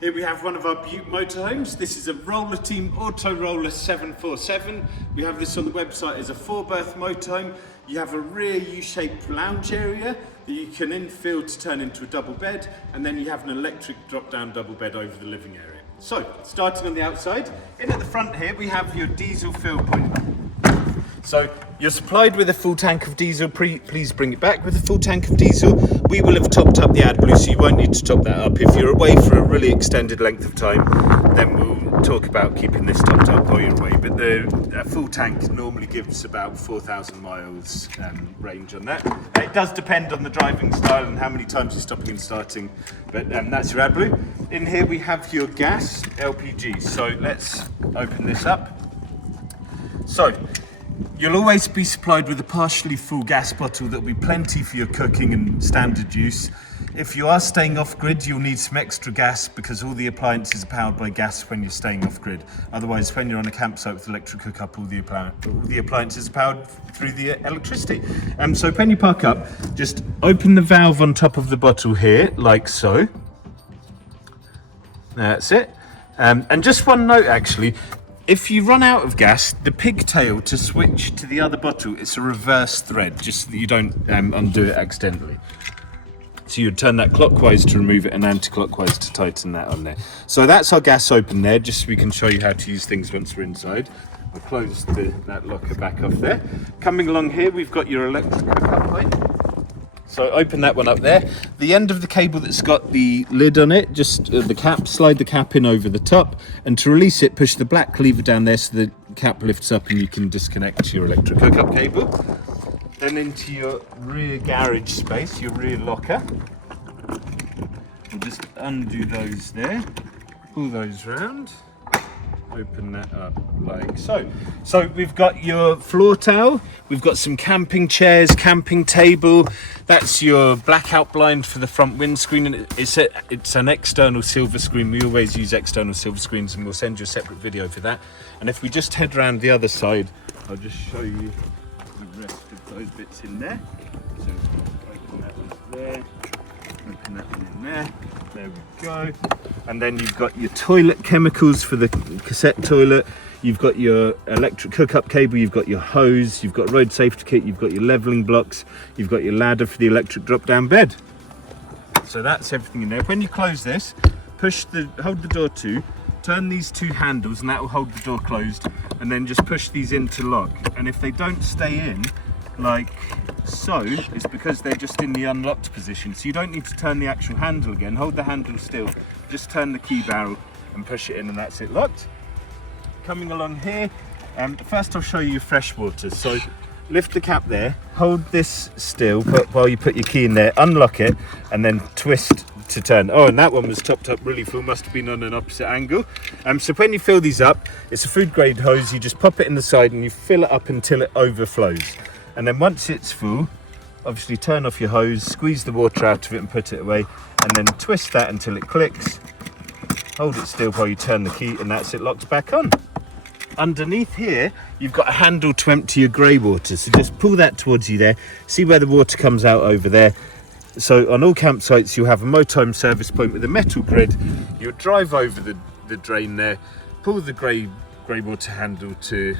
Here we have one of our Bute motorhomes. This is a Rollerteam Autoroller 747. We have this on the website as a 4-berth motorhome. You have a rear U-shaped lounge area that you can infill to turn into a double bed, and then you have an electric drop-down double bed over the living area. So, starting on the outside, in at the front here we have your diesel fill point. So you're supplied with a full tank of diesel. Please bring it back with a full tank of diesel. We will have topped up the Adblue, so you won't need to top that up. If you're away for a really extended length of time, then we'll talk about keeping this topped up while you're away. But a full tank normally gives about 4,000 miles range on that. It does depend on the driving style and how many times you're stopping and starting, but that's your Adblue. In here we have your gas LPG. So let's open this up. So you'll always be supplied with a partially full gas bottle that will be plenty for your cooking and standard use. If you are staying off-grid, you'll need some extra gas because all the appliances are powered by gas when you're staying off-grid. Otherwise, when you're on a campsite with electric hookup, all the appliances are powered through the electricity. So when you park up, just open the valve on top of the bottle here, like so. That's it. And just one note, actually. If you run out of gas, the pigtail to switch to the other bottle, it's a reverse thread, just so that you don't undo it accidentally. So you'd turn that clockwise to remove it and anti-clockwise to tighten that on there. So that's our gas open there, just so we can show you how to use things once we're inside. I'll close that locker back off there. Coming along here, we've got your electric hookup point. So open that one up there. The end of the cable that's got the lid on it, just the cap, slide the cap in over the top, and to release it, push the black lever down there so the cap lifts up and you can disconnect your electric hookup cable. Then into your rear garage space, your rear locker. We'll just undo those there, pull those round. Open that up like so. So we've got your floor towel, we've got some camping chairs, camping table. That's your blackout blind for the front windscreen, and it's an external silver screen. We always use external silver screens, and we'll send you a separate video for that. And if we just head around the other side, I'll just show you the rest of those bits in there. So open that one there, open that one in there. There we go. And then you've got your toilet chemicals for the Casette toilet. You've got your electric hookup cable, you've got your hose, you've got road safety kit, you've got your leveling blocks, you've got your ladder for the electric drop-down bed. So that's everything in there. When you close this, hold the door to, turn these two handles, and that will hold the door closed, and then just push these in to lock. And if they don't stay in, like so, it's because they're just in the unlocked position. So you don't need to turn the actual handle again. Hold the handle still, just turn the key barrel and push it in, and that's it locked. Coming along here, first I'll show you fresh water. So lift the cap there, hold this still while you put your key in there, unlock it, and then twist to turn. Oh, and that one was topped up really full, must have been on an opposite angle. So when you fill these up, it's a food grade hose, you just pop it in the side and you fill it up until it overflows. And then once it's full, obviously turn off your hose, squeeze the water out of it and put it away, and then twist that until it clicks. Hold it still while you turn the key, and that's it locked back on. Underneath here, you've got a handle to empty your grey water. So just pull that towards you there. See where the water comes out over there. So on all campsites, you'll have a motorhome service point with a metal grid. You'll drive over the drain there, pull the grey water handle to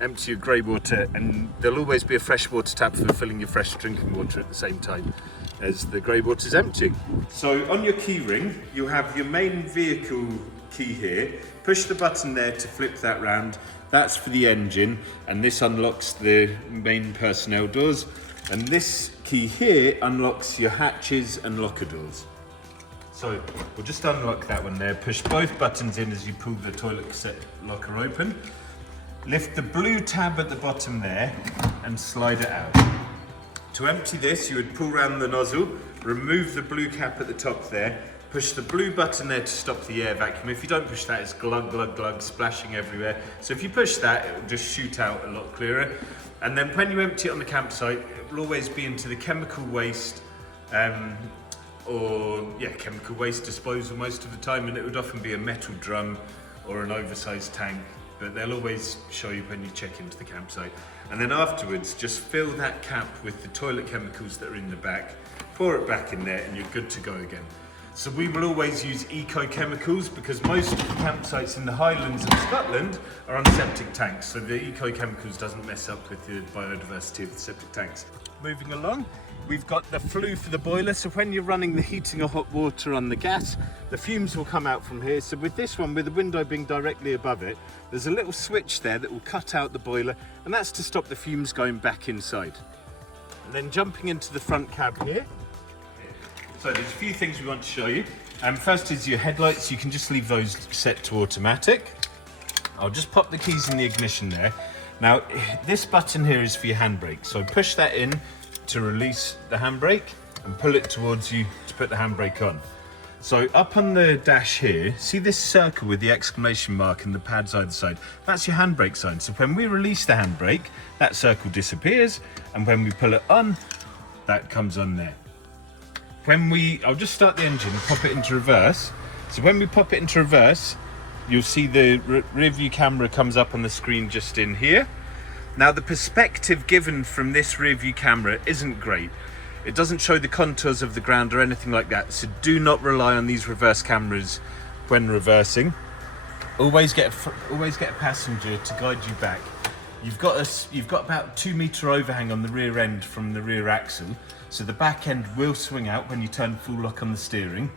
empty your grey water, and there'll always be a fresh water tap for filling your fresh drinking water at the same time as the grey water's emptying. So on your key ring, you'll have your main vehicle key here. Push the button there to flip that round. That's for the engine, and this unlocks the main personnel doors. And this key here unlocks your hatches and locker doors. So we'll just unlock that one there, push both buttons in as you pull the toilet cassette locker open. Lift the blue tab at the bottom there and slide it out. To empty this, you would pull around the nozzle, remove the blue cap at the top there, push the blue button there to stop the air vacuum. If you don't push that, it's glug, glug, glug, splashing everywhere. So if you push that, it will just shoot out a lot clearer. And then when you empty it on the campsite, it will always be into the chemical waste chemical waste disposal most of the time, and it would often be a metal drum or an oversized tank, but they'll always show you when you check into the campsite. And then afterwards, just fill that cap with the toilet chemicals that are in the back, pour it back in there, and you're good to go again. So we will always use eco-chemicals because most of the campsites in the Highlands of Scotland are on septic tanks, so the eco-chemicals doesn't mess up with the biodiversity of the septic tanks. Moving along, we've got the flue for the boiler, so when you're running the heating of hot water on the gas, the fumes will come out from here. So with this one, with the window being directly above it, there's a little switch there that will cut out the boiler, and that's to stop the fumes going back inside. And then jumping into the front cab here, so there's a few things we want to show you. First is your headlights. You can just leave those set to automatic. I'll just pop the keys in the ignition there. Now, this button here is for your handbrake. So push that in to release the handbrake and pull it towards you to put the handbrake on. So up on the dash here, see this circle with the exclamation mark and the pads either side? That's your handbrake sign. So when we release the handbrake, that circle disappears, and when we pull it on, that comes on there. I'll just start the engine and pop it into reverse. So when we pop it into reverse, you'll see the rear view camera comes up on the screen just in here. Now the perspective given from this rear view camera isn't great. It doesn't show the contours of the ground or anything like that, so do not rely on these reverse cameras when reversing. Always get a passenger to guide you back. You've got about 2 meter overhang on the rear end from the rear axle, so the back end will swing out when you turn full lock on the steering.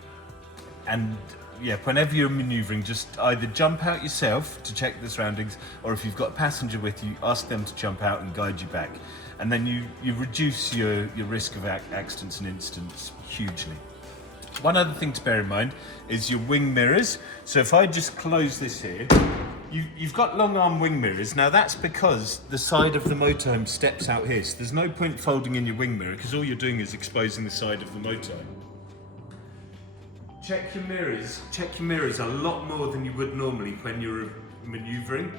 And yeah, whenever you're maneuvering, just either jump out yourself to check the surroundings, or if you've got a passenger with you, ask them to jump out and guide you back. And then you reduce your risk of accidents and incidents hugely. One other thing to bear in mind is your wing mirrors. So if I just close this here, you've got long arm wing mirrors. Now that's because the side of the motorhome steps out here. So there's no point folding in your wing mirror because all you're doing is exposing the side of the motorhome. Check your mirrors a lot more than you would normally when you're maneuvering.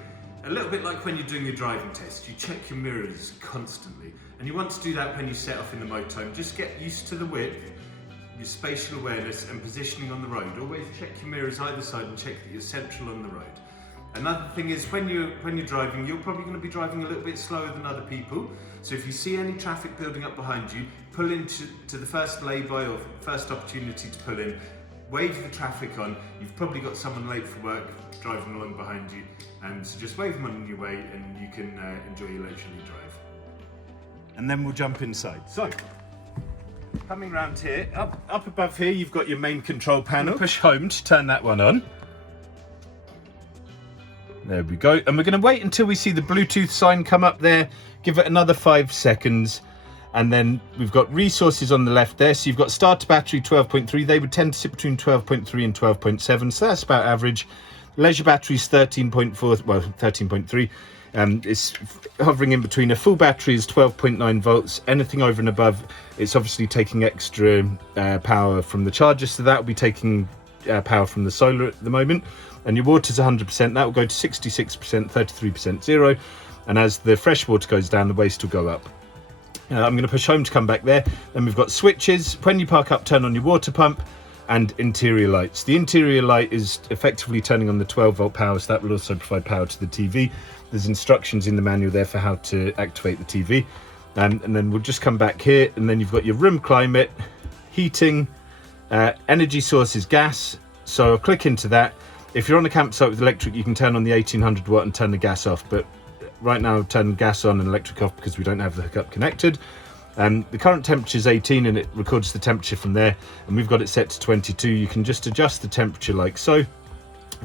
A little bit like when you're doing your driving test, you check your mirrors constantly. And you want to do that when you set off in the motorhome. Just get used to the width, your spatial awareness and positioning on the road. Always check your mirrors either side and check that you're central on the road. Another thing is when you're driving, you're probably going to be driving a little bit slower than other people. So if you see any traffic building up behind you, pull into the first lay-by or first opportunity to pull in. Wave the traffic on. You've probably got someone late for work driving along behind you, so just wave them on your way and you can enjoy your leisurely drive. And then we'll jump inside. So, coming around here, up above here, you've got your main control panel. Push home to turn that one on. There we go. And we're going to wait until we see the Bluetooth sign come up there. Give it another 5 seconds. And then we've got resources on the left there. So you've got starter battery 12.3. They would tend to sit between 12.3 and 12.7. So that's about average. Leisure battery's 13.4, well, 13.3. It's hovering in between. A full battery is 12.9 volts. Anything over and above, it's obviously taking extra power from the charger. So that will be taking power from the solar at the moment. And your water's 100%. That will go to 66%, 33%, 0. And as the fresh water goes down, the waste will go up. I'm going to push home to come back there. Then we've got switches. When you park up, turn on your water pump and interior lights. The interior light is effectively turning on the 12-volt power, so that will also provide power to the TV. There's instructions in the manual there for how to activate the TV. And then we'll just come back here, and then you've got your room climate, heating, energy source is gas. So I'll click into that. If you're on a campsite with electric, you can turn on the 1800 watt and turn the gas off, but right now I've turned gas on and electric off because we don't have the hookup connected. The current temperature is 18 and it records the temperature from there, and we've got it set to 22. You can just adjust the temperature like so,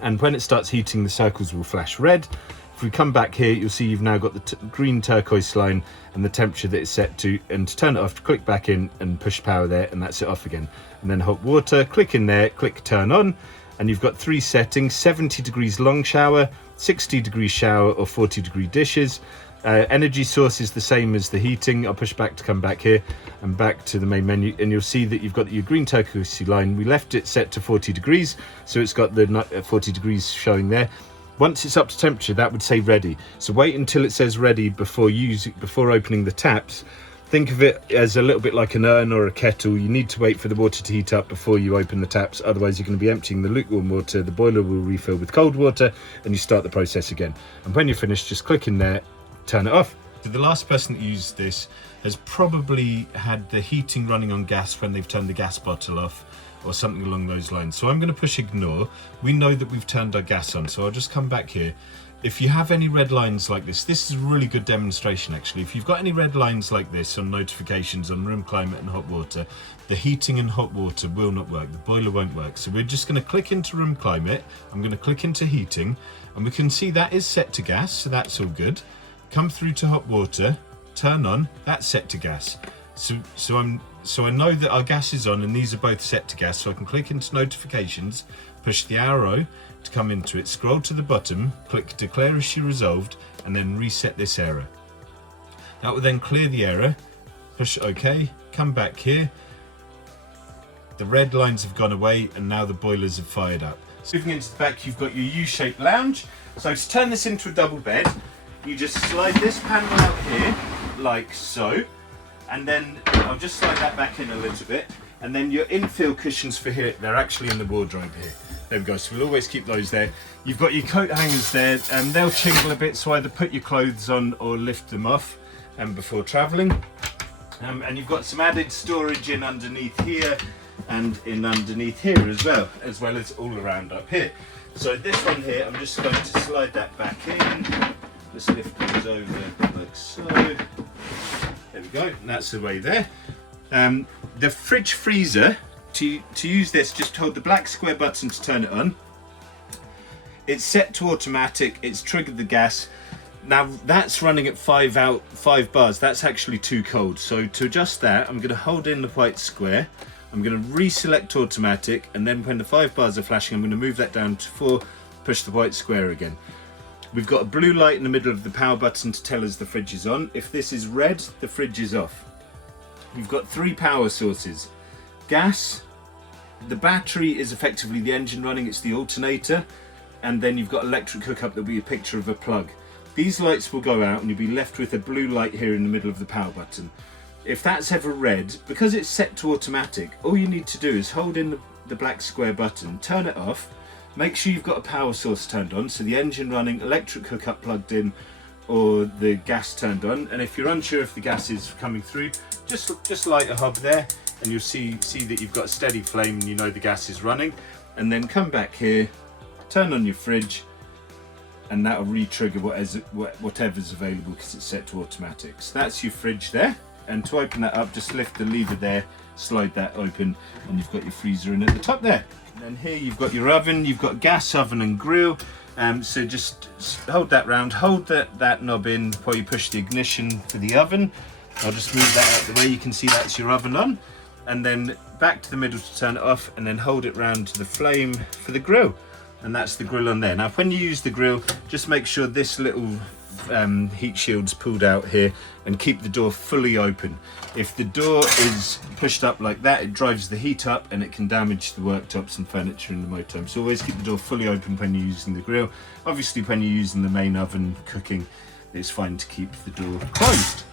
and when it starts heating, the circles will flash red. If we come back here, you'll see you've now got the green turquoise line and the temperature that it's set to. And to turn it off, click back in and push power there, and that's it off again. And then hot water, click in there, click turn on, and you've got 3 settings: 70 degrees long shower, 60 degrees shower, or 40 degree dishes. Energy source is the same as the heating. I'll push back to come back here and back to the main menu, and you'll see that you've got your green turquoise line. We left it set to 40 degrees, so it's got the 40 degrees showing there. Once it's up to temperature, that would say ready. So wait until it says ready before opening the taps. Think of it as a little bit like an urn or a kettle. You need to wait for the water to heat up before you open the taps. Otherwise, you're going to be emptying the lukewarm water. The boiler will refill with cold water, and you start the process again. And when you're finished, just click in there, turn it off. So the last person that used this has probably had the heating running on gas when they've turned the gas bottle off, or something along those lines. So I'm going to push ignore. We know that we've turned our gas on, so I'll just come back here. If you have any red lines like this is a really good demonstration actually. If you've got any red lines like this on notifications on room climate and hot water, the heating and hot water will not work, the boiler won't work. So we're just going to click into room climate, I'm going to click into heating, and we can see that is set to gas, so that's all good. Come through to hot water, turn on, that's set to gas. So I know that our gas is on and these are both set to gas, so I can click into notifications, push the arrow to come into it, scroll to the bottom, click declare issue resolved, and then reset this error. That will then clear the error, push OK, come back here. The red lines have gone away and now the boilers have fired up. So moving into the back, you've got your U-shaped lounge. So to turn this into a double bed, you just slide this panel out here like so, and then I'll just slide that back in a little bit, and then your infill cushions for here, they're actually in the wardrobe here. There we go, so we'll always keep those there. You've got your coat hangers there, and they'll chingle a bit, so either put your clothes on or lift them off before travelling. And you've got some added storage in underneath here and in underneath here as well as all around up here. So this one here, I'm just going to slide that back in. Just lift those over like so. There we go, and that's the way there. The fridge freezer, to use this, just hold the black square button to turn it on. It's set to automatic, it's triggered the gas. Now that's running at 5 bars, that's actually too cold. So to adjust that, I'm going to hold in the white square, I'm going to reselect automatic, and then when the 5 bars are flashing, I'm going to move that down to 4, push the white square again. We've got a blue light in the middle of the power button to tell us the fridge is on. If this is red, the fridge is off. We've got 3 power sources. Gas, the battery is effectively the engine running, it's the alternator, and then you've got electric hookup, there'll be a picture of a plug. These lights will go out and you'll be left with a blue light here in the middle of the power button. If that's ever red, because it's set to automatic, all you need to do is hold in the black square button, turn it off, make sure you've got a power source turned on, so the engine running, electric hookup plugged in, or the gas turned on. And if you're unsure if the gas is coming through, just light a hob there and you'll see that you've got a steady flame and you know the gas is running. And then come back here, turn on your fridge, and that'll re-trigger whatever's available because it's set to automatic. So that's your fridge there. And to open that up, just lift the lever there, slide that open, and you've got your freezer in at the top there. And then here you've got your oven, you've got gas oven and grill. So just hold that round, hold that knob in while you push the ignition for the oven. I'll just move that out the way, you can see that's your oven on. And then back to the middle to turn it off, and then hold it round to the flame for the grill. And that's the grill on there. Now when you use the grill, just make sure this little heat shield's pulled out here and keep the door fully open. If the door is pushed up like that, it drives the heat up and it can damage the worktops and furniture in the motorhome. So always keep the door fully open when you're using the grill. Obviously when you're using the main oven cooking, it's fine to keep the door closed.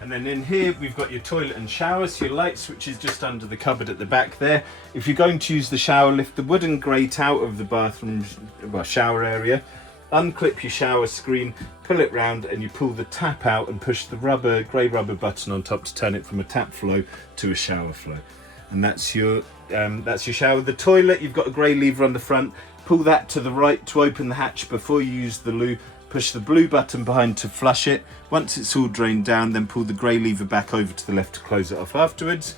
And then in here we've got your toilet and shower, so your light switch is just under the cupboard at the back there. If you're going to use the shower, lift the wooden grate out of the bathroom shower area, unclip your shower screen, pull it round, and you pull the tap out and push the grey rubber button on top to turn it from a tap flow to a shower flow. And that's your shower. The toilet, you've got a grey lever on the front, pull that to the right to open the hatch before you use the loo. Push the blue button behind to flush it. Once it's all drained down, then pull the grey lever back over to the left to close it off afterwards.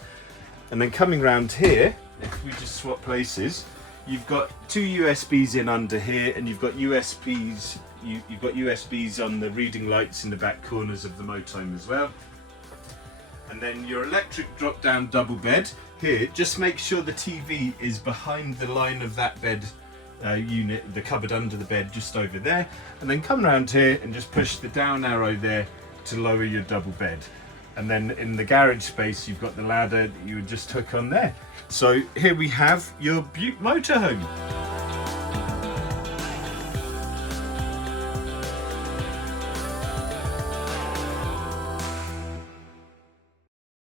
And then coming round here, if we just swap places, you've got 2 USBs in under here, and you've got USBs. You've got USBs on the reading lights in the back corners of the motorhome as well. And then your electric drop-down double bed here. Just make sure the TV is behind the line of that bed unit, the cupboard under the bed, just over there. And then come around here and just push the down arrow there to lower your double bed. And then in the garage space, you've got the ladder that you would just hook on there. So here we have your Bute motorhome.